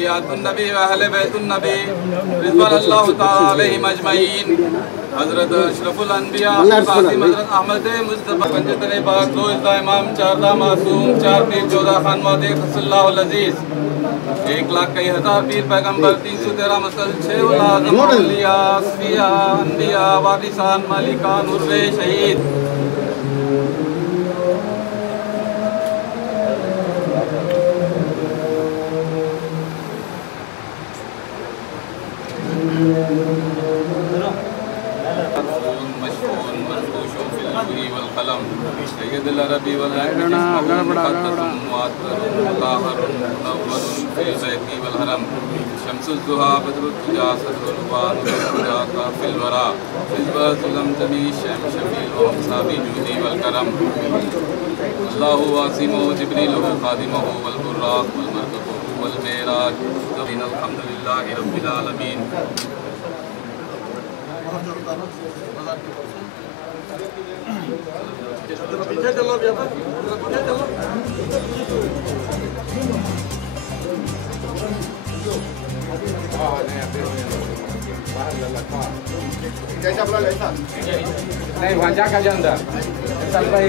ज़ुर्रिय्यतुन नबी व अहले बैतुन नबी रिज़वानुल्लाहि तआला अलैहिम अजमईन। हज़रत अशरफुल अंबिया कासिम हज़रत अहमद मुस्तफ़ा पंजतन पाक दो इज़्ज़ा इमाम चारदा मासूम चार पीर 14 खान मौदे खसल्लाहुल अज़ीज़ 1,01,000 पीर पैगंबर 313 मसल 6 औलाद औलिया अस्फिया अंबिया वारिसान मालिकान उर्वे शहीद। सैयदुल अरबी वल हरम शम्सुज़्ज़ुहा बदरुद्दुजा सदरुलवान काफिल वरा फिज़बुलम जमी शम शफील व हमसाबी जूदी वल करम अल्लाहु वासिमु जिब्रीलु खादिमहु वल बुर्राक वल मरकबु वल मेराज अल्हम्दुलिल्लाहि रब्बिल आलमीन। पीछे चलो पीछे चलो। नहीं वहाँ जा का अंदर चल रहा है